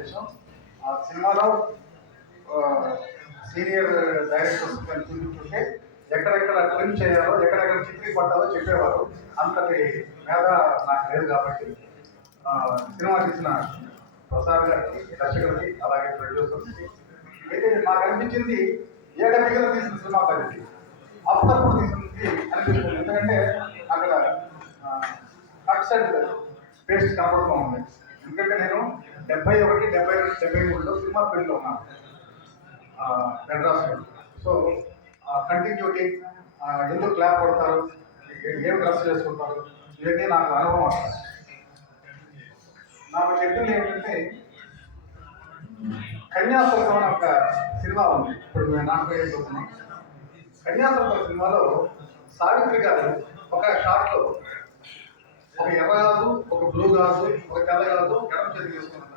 చేసాం. ఆ సినిమాలో సీనియర్ డైరెక్టర్స్ చూపించుంటే ఎక్కడెక్కడ ట్రిమ్ చేయాలో, ఎక్కడెక్కడ చిత్రీ పట్టాలో చెప్పేవారు. అంతటి మీద నాకు లేదు కాబట్టి సినిమా తీసిన ప్రసాద్ గారికి, దర్శకులకి, అలాగే ప్రొడ్యూసర్స్కి అయితే నాకు అనిపించింది ఏకదిగల తీసిన సినిమా పరిస్థితి అప్పుడప్పుడు తీసుకుంది అనిపిస్తుంది. ఎందుకంటే అక్కడ కట్స్ అండ్ పేస్ట్ కనపడుతూ ఉంది. ఎందుకంటే నేను 71, 72, 73లో సినిమా ఫీల్డ్లో ఉన్నాను మెడ్రాస్లో. సో కంటిన్యూటీ, ఎందుకు క్లాప్ కొడతారు, ఏం డ్రెస్ చేసుకుంటారు, ఇవన్నీ నాకు అనుభవం వస్తాయి. నాకు చెప్పింది ఏంటంటే కన్యాశుల్కం అనే ఒక సినిమా ఉంది. ఇప్పుడు మేము నాకు చూస్తున్నాం. కన్యాశుల్కం సినిమాలో సావిత్రి గారు ఒక షాట్లో ఒక ఎర్ర గాజు, ఒక బ్లూ గాజు, ఒక తెల్ల గాజు ఎడమ చేతి వేసుకున్నారు.